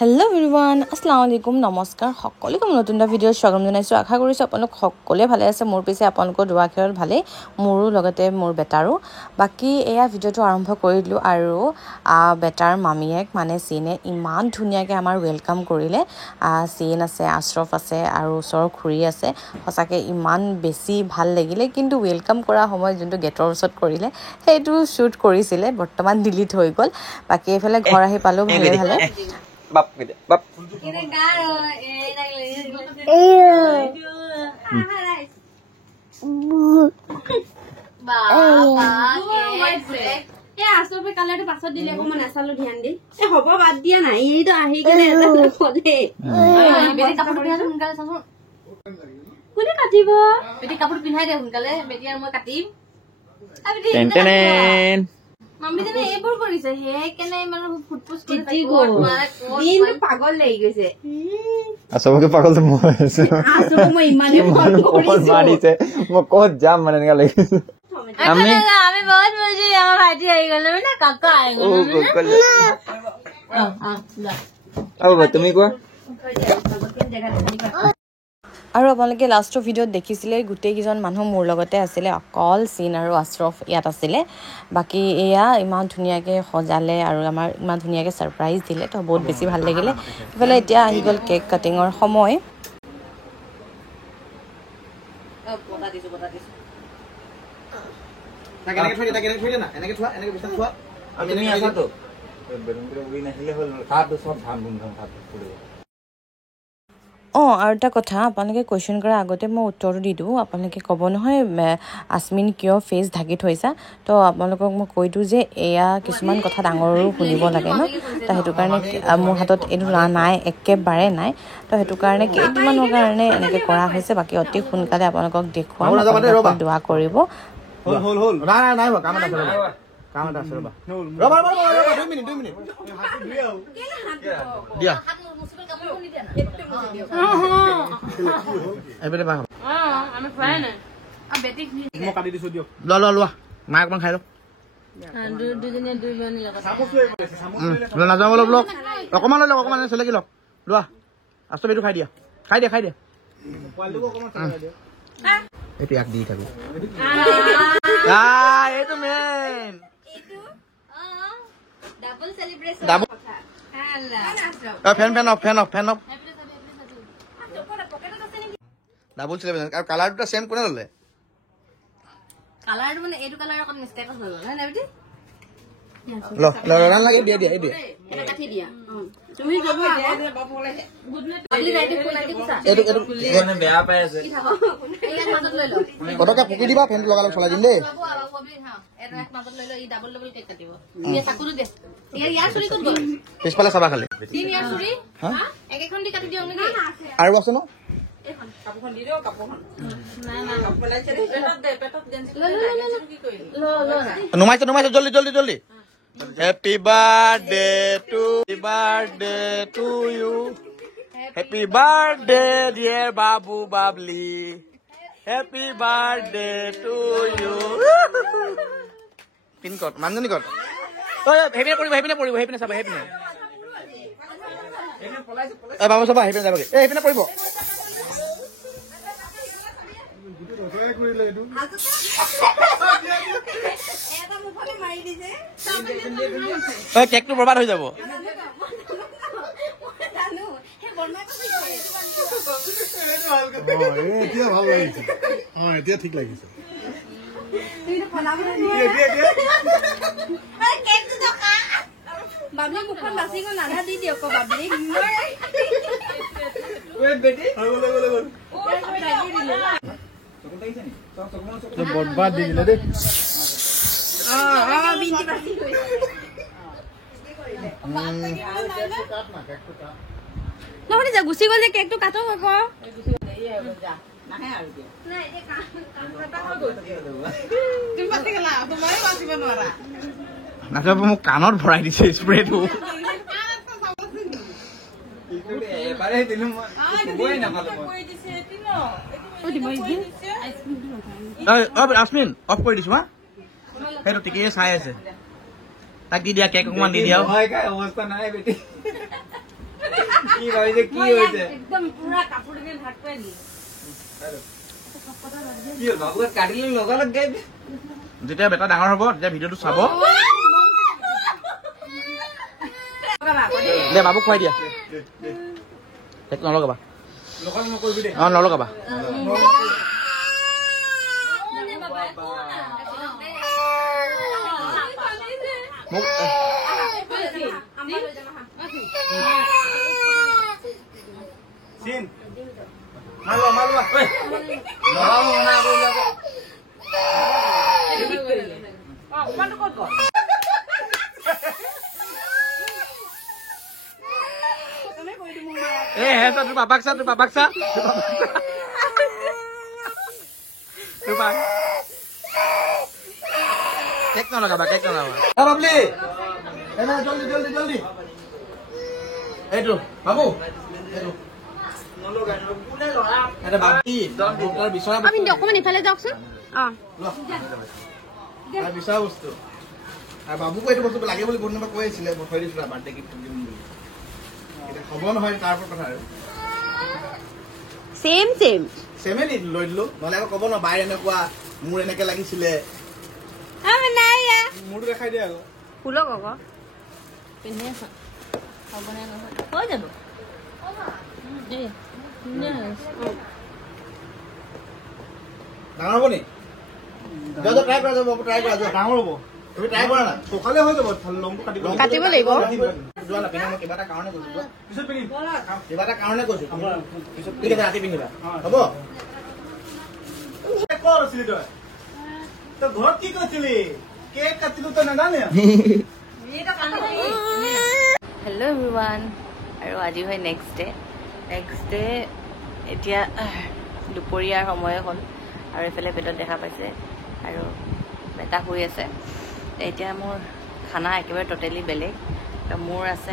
Hello everyone, Assalamualaikum, নমস্কাৰ সকলোকে নতুন এটা ভিডিঅ স্বাগতম জনাইছো আশা কৰিছো আপোনালোক সকলোৱে ভালে আছে মোৰ পিছে আপোনালোকৰ দোৱা খেল ভালে মোৰো লগতে মোৰ বেটাৰো বাকি এয়া ভিডিঅটো আৰম্ভ কৰি দিলো আৰু বেটাৰ মামিয়েক মানে সিনে ইমান ধুনিয়াকে আমাৰ ওয়েলকাম কৰিলে সিন আছে আশৰাফ আছে আৰু ওচৰ খুৰী আছে সঁচাকে ইমান বেছি ভাল লাগিলে কিন্তু ওয়েলকাম কৰা সময় যোনটো গেটৰ ওচৰত কৰিলে সেইটো শুট কৰিছিলে বৰ্তমান ডিলিট হৈ গল বাকি এফালে ঘৰ আহি পালো ভালে ভালে Bap gitu. Bap. Mami jane ebor korise he kene mane futpus kori din pagol lei geise Asoboke pagol to moi ase aso moi imane korise marise mo kohot jam mane enga lagise ami bahut mujhe amar bhaji aayi gelo na kaka aayi gelo aba tumi koa আৰু আপোনালোকে লাষ্টৰ ভিডিঅ'ত দেখিছিলে গুটেই কিজন মানুহ মোৰ লগতে আছিল অকল scene আৰু আশৰাফ ইয়াত আছিল বাকি এয়া ইমান ধুনিয়াকে সজালে আৰু আমাৰ ইমান ধুনিয়াকে সাৰপ্ৰাইজ দিলে তো বহুত বেছি ভাল লাগিলে এফালে এতিয়া আহি গল কেক কাটিংৰ সময় বতা দিছো এনেকে থৈ না এনেকে বিছান থোৱা আমি তুমি আছা তো বেলুন উৰি নাহিলে হল খাত সব ধান বুন খাত পড়ে আৰু এটা কথা আপোনালোকে কোৱেশ্চন কৰা আগতে মই উত্তৰটো দি দিওঁ আপোনালোকে ক'ব নহয় আসমিন কিয় ফেচ ঢাকি থৈছা তো আপোনালোকক মই কৈ দিওঁ যে এয়া কিছুমান কথা ডাঙৰৰো শুনিব লাগে ন তো সেইটো কাৰণে মোৰ হাতত এইটো নাই একেবাৰে নাই তো সেইটো কাৰণে কেইদিনমানৰ কাৰণে এনেকৈ কৰা হৈছে বাকী অতি সোনকালে আপোনালোকক দেখুৱাম দোৱা কৰিব হল নাই কাম এটা আছে ৰবা 2 মিনিট দিয়া এবেলে বা আমি খাই না বেটি মই কাটি দিছো দিও লোৱা মাই অকমান খাই ল দুজনে দুজনী লগত নাযাওঁ অলপ অকমান লৈ অকমান চলেকি ল লোৱা আছো বেটু খাই দিয়া পোৱালিটো অকমান চলাই দিয়া এইটো এক দি থাকো এইটো main double celebration double fun of double celebration আৰু কালাৰটো সেম কোনে ললে কালাৰটো মানে এইটো কালাৰ অকন মিস্টেক হৈ গল না বেটি ৰান লাগে দিয়া এটা কাটি দিয়া তুমি যাব বাবু ওলাইছে আপনি ৰাইট কোনাইতে কুছা এইটো মানে বেয়া পাই আছে কি থাকো এই মাজত লৈ ল কতকে পকি দিবা ফেনটো লগালে চলাই দিলে বাবু বাবু হ্যাঁ এটা এক মাজত লৈ ল ই ডাবল কেক কাটিব ইয়া চাকুটো দে ইয়াৰ চুৰি ক'ত গল পিছফালে চাবা খালি তিন ইয়াৰ চুৰি এক এখন দি কাটি দিও নেকি আৰু আছে ন এখন কাপখন দি দিও কাপখন নাই পেলাইছে পেটত গেঞ্জি কি কৰিলি নুমাইছে জলদি Happy birthday to you. Happy birthday, dear Babu Babli. Happy birthday to you. Pin code, manjani code. Oh, happy na poribo. Baba saba happy na jaboge. Happy na poribo. কেকটো বৰবাদ হৈ যাব এতিয়া ঠিক লাগিছে বাবলি মুখখন বাচি গল আধা দি দিয়ক বাবলি বৰবাদ দি দিলে দেই বিন্দি বাচি গল নহলে যা গুচি গলে কেকটো কাটো আকৌ নাহে আৰু নাই এই কাম কাটা হৈ গল তুমি বাচি গলা তোমাৰে বাচিব নোৱাৰা নাচাব মোক কাণত ভৰাই দিছে স্প্ৰেটো এবাৰে দিলুম বই না ভালো কই দিছে তিনো আসমিন অফ কৰি দিছো হা সেইটো ঠিকেই চাই আছে তাক দি দিয়া কেক অকমান দি দিয়াও হয় কাই অৱস্থা নাই বেটি ভাবিছে কি হৈছে একদম পুৰা কাপোৰ দি ভাত খুৱাই দিলে কি হ'ল বাবুক কাটিলে লগালগ গাই যেতিয়া বেটা ডাঙৰ হ'ব তেতিয়া ভিডিঅ'টো চাব দে বাবুক খুৱাই দিয়া নলগাবা লগালগ নকৰিবি দে অঁ নলগাবা মোক চিন মালবা মালবা ঐ লগাও না কৰিলা এ হে তোৰ বাবাক চা তোৰ বাবাক চা কেক নলগাবা কেক নলগাবা বাবলি এনা জলদি জলদি জলদি এইটো বাবু এইটো নলগাই কোনে লৰা এটা বাকি তাৰ বিচৰা আপুনি অকমান ইফালে যাওকচোন তাৰ বিচৰা বস্তু আৰু বাবুকো এইটো বস্তু লাগে বুলি কোনোবা কৈ আছিলে থৈ দিছিলো বাৰ্থডে গিফ্ট দিম বুলি এতিয়া হ'ব নহয় তাৰ ওপৰত কথা আৰু সেম সেম চেমে লৈ দিলো নহ'লে আকৌ ক'ব ন বাইৰ এনেকুৱা মোৰ এনেকে লাগিছিলে আমি নাই মোৰটো দেখাই দিয়ে আকৌ ফুলক আকৌ পিন্ধি আছা হ'ব নাই নহয় হৈ যাব ডাঙৰ হ'ব নি যোৱা ট্ৰাই কৰা যাব ট্ৰাই কৰা যোৱা ডাঙৰ হ'ব তুমি ট্ৰাই কৰা না সকালে হৈ যাব লংটো কাটিব লাগিব যোৱা না পিন্ধা মই কিবা এটা কাৰণে কৈছো যোৱা পিছত পিন্ধিম কিবা এটা কাৰণে কৈছো পিছত ঠিক আছে ৰাতি পিন্ধিবা হ'ব ক'ত আছিলি তই ঘৰত কি কৰিছিলি কেক কাটিলো তই নাজানে হেল্ল' এভৰিৱান আৰু আজি হয় নেক্সট ডে এতিয়া দুপৰীয়াৰ সময় হ'ল আৰু এইফালে পেটত দেখা পাইছে আৰু বেটা শুই আছে এতিয়া মোৰ খানা একেবাৰে ট'টেলি বেলেগ মোৰ আছে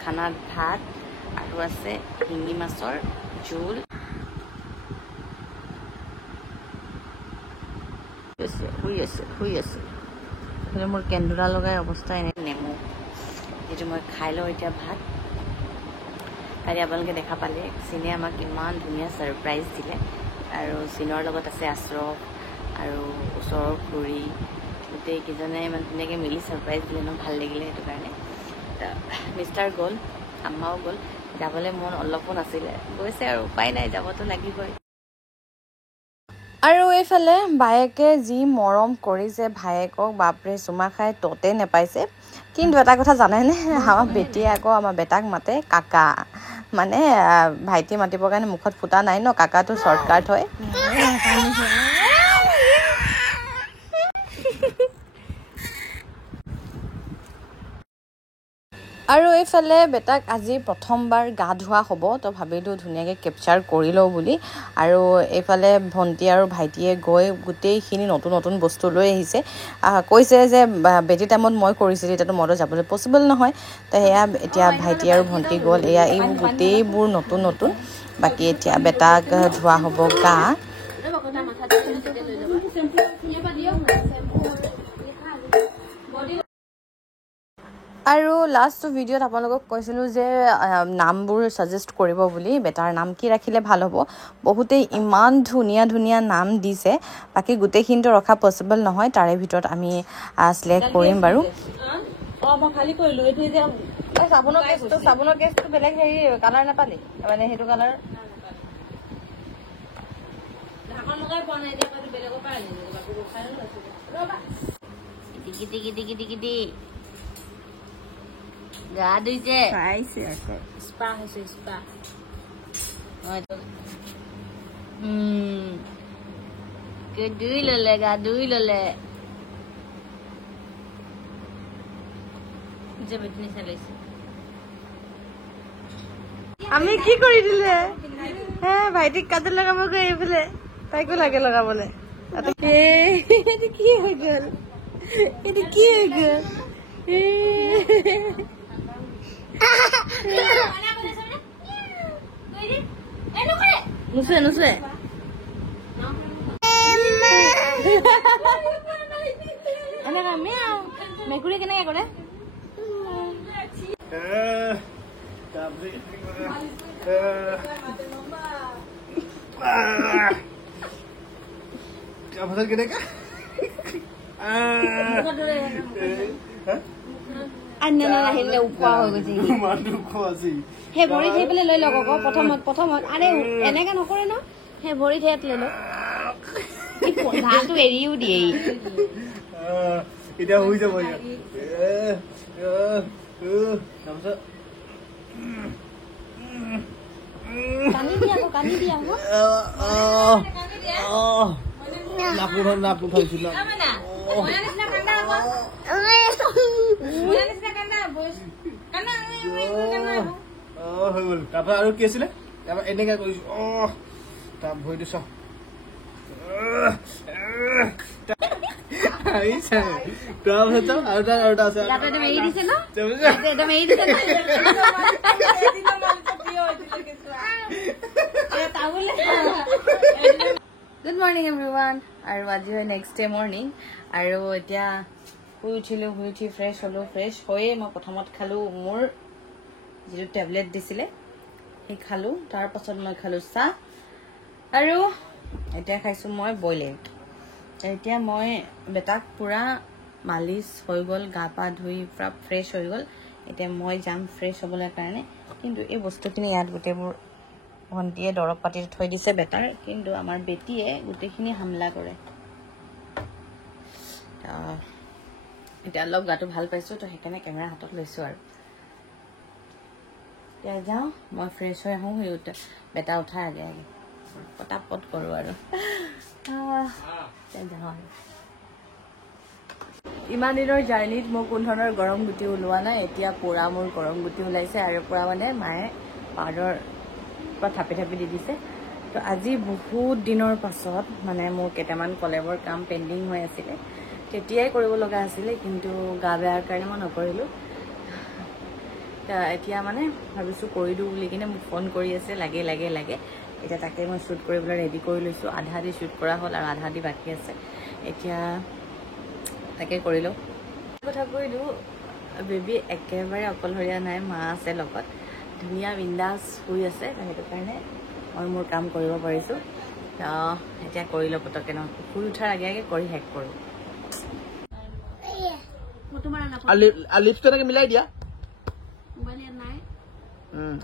খানাত ভাত আৰু আছে শিঙি মাছৰ জোল শুই আছে মোৰ কেন্দুৰা লগাই অৱস্থা এনে নেমু যিটো মই খাই লওঁ এতিয়া ভাত কালি আপোনালোকে দেখা পালে চিনে আমাক ইমান ধুনীয়া ছাৰপ্ৰাইজ দিলে আৰু চিনৰ লগত আছে আশ্ৰফ আৰু ওচৰৰ খুৰী গোটেইকেইজনে ইমান ধুনীয়াকৈ মিলি ছাৰপ্ৰাইজ দিলে ন ভাল লাগিলে সেইটো কাৰণে মিষ্টাৰ গ'ল আম্মাও গ'ল যাবলৈ মন অলপো নাছিলে গৈছে আৰু উপায় নাই যাবতো লাগিবই আৰু এইফালে বায়েকে যি মৰম কৰিছে ভায়েকক বাপৰে চুমা খাই ততে নেপাইছে কিন্তু এটা কথা জানেনে আমাৰ বেটিয়ে আকৌ আমাৰ বেটাক মাতে কাকা মানে ভাইটি মাতিবৰ কাৰণে মুখত ফুটা নাই ন কাকাটো শ্বৰ্টকাট হয় আৰু এইফালে বেটাক আজি প্ৰথমবাৰ গা ধোৱা হ'ব তো ভাবিলোঁ ধুনীয়াকৈ কেপচাৰ কৰি লওঁ বুলি আৰু এইফালে ভণ্টি আৰু ভাইটিয়ে গৈ গোটেইখিনি নতুন নতুন বস্তু লৈ আহিছে কৈছে যে বেটি টাইমত মই কৰিছিলোঁ এতিয়াতো মইতো যাবলৈ পচিবল নহয় তো সেয়া এতিয়া ভাইটি আৰু ভণ্টি গ'ল এয়া এইবোৰ গোটেইবোৰ নতুন নতুন বাকী এতিয়া বেটাক ধোৱা হ'ব গা আৰু লাষ্ট ভিডিঅ'ত আপোনালোকক কৈছিলোঁ যে নামবোৰ ছাজেষ্ট কৰিব বুলি বেটাৰ নাম কি ৰাখিলে ভাল হ'ব বহুতেই ইমান ধুনীয়া ধুনীয়া নাম দিছে বাকী গোটেইখিনিতো ৰখা পচিবল নহয় তাৰে ভিতৰত আমি চিলেক্ট কৰিম বাৰু মই খালী কৰিলোঁ এইটো যে চাবোনৰ কেছটো বেলেগ হেৰি কালাৰ নাপালি মানে সেইটো কালাৰ গা ধুইছে স্পা হৈছে স্পা গা ধুই ললে আমি কি কৰি দিলে হে ভাইটিক কাজল লগাব গৈ এইফালে তাইকো লাগে লগাবলে কি হৈ গল এইটো কি হৈ গল নুচুৱে নুচুৱে এনেকা মেকুৰী কেনেকে কৰে फसल गिरेगा अन्य नाहिলে উপা হৈ গৈছে হে ভৰি থৈ পেলাই লৈ লওক আকৌ প্ৰথমত আৰে এনেকা নকৰে ন হে ভৰি থৈত লৈ লওক কি পঢ়াটো এৰিও দিয়ে এতিয়া হৈ যাব কানি দিয়া আকৌ নাপু খাইছিল হৈ গ'ল তাৰপৰা আৰু কি আছিলে তাৰপৰা এনেকে কৰিছো তাৰ ভৰিটো চাওঁ তাৰপিছত আৰু এটা আছে এৰি দিছে ন গুড মৰ্ণিং এভৰিৱান আৰু আজি হয় নেক্সট ডে মৰ্ণিং আৰু এতিয়া শুই উঠি ফ্ৰেছ হ'লোঁ ফ্ৰেছ হৈয়ে মই প্ৰথমত খালোঁ মোৰ যিটো টেবলেট দিছিলে সেই খালোঁ তাৰপাছত মই খালোঁ চাহ আৰু এতিয়া খাইছোঁ মই বইল এগ এতিয়া মই বেটাক পূৰা মালিচ হৈ গ'ল গা পা ধুই পূৰা ফ্ৰেছ হৈ গ'ল এতিয়া মই যাম ফ্ৰেছ হ'বলৈ কাৰণে কিন্তু এই বস্তুখিনি ইয়াত গোটেইবোৰ ভণ্টিয়ে দৰৱ পাতি থৈ দিছে বেটাৰ কিন্তু আমাৰ বেটীয়ে গোটেইখিনি হামলা কৰে এতিয়া অলপ গাটো ভাল পাইছোঁ তো সেইকাৰণে কেমেৰা হাতত লৈছোঁ আৰু এতিয়া যাওঁ মই ফ্ৰেছ হৈ আহোঁ সেই বেটা উঠাৰ আগে আগে পটাপট কৰোঁ আৰু যাওঁ আৰু ইমান দিনৰ জাৰ্ণিত মোৰ কোনো ধৰণৰ গৰম গুটি ওলোৱা নাই এতিয়া পূৰা মোৰ গৰম গুটি ওলাইছে আৰু পূৰা মানে মায়ে পাউডাৰ পৰা থাপি দি দিছে তো আজি বহুত দিনৰ পাছত মানে মোৰ কেইটামান কলেবৰ কাম পেণ্ডিং হৈ আছিলে তেতিয়াই কৰিব লগা আছিলে কিন্তু গা বেয়াৰ কাৰণে মই নকৰিলোঁ এতিয়া মানে ভাবিছোঁ কৰি দিওঁ বুলি কিনে মোক ফোন কৰি আছে লাগে এতিয়া তাকে মই শ্বুট কৰিবলৈ ৰেডি কৰি লৈছোঁ আধা দি শ্বুট কৰা হ'ল আৰু আধা দি বাকী আছে এতিয়া তাকে কৰি লওঁ কথা কৈ দিওঁ বেবী একেবাৰে অকলশৰীয়া নাই মা আছে লগত ধুনীয়া বিন্দাছ শুই আছে সেইটো কাৰণে মই মোৰ কাম কৰিব পাৰিছোঁ এতিয়া কৰি লওঁ পটককৈ নহয় শুই উঠাৰ আগে আগে কৰি শেষ কৰোঁ লিপটো এনেকে মিলাই দিয়া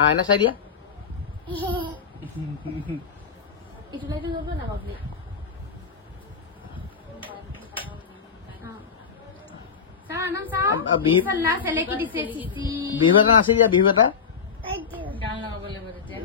আইনা চাই দিয়া বিহু এটা নাচি দিয়া বিহু এটা গান লগাব লাগিব তেতিয়া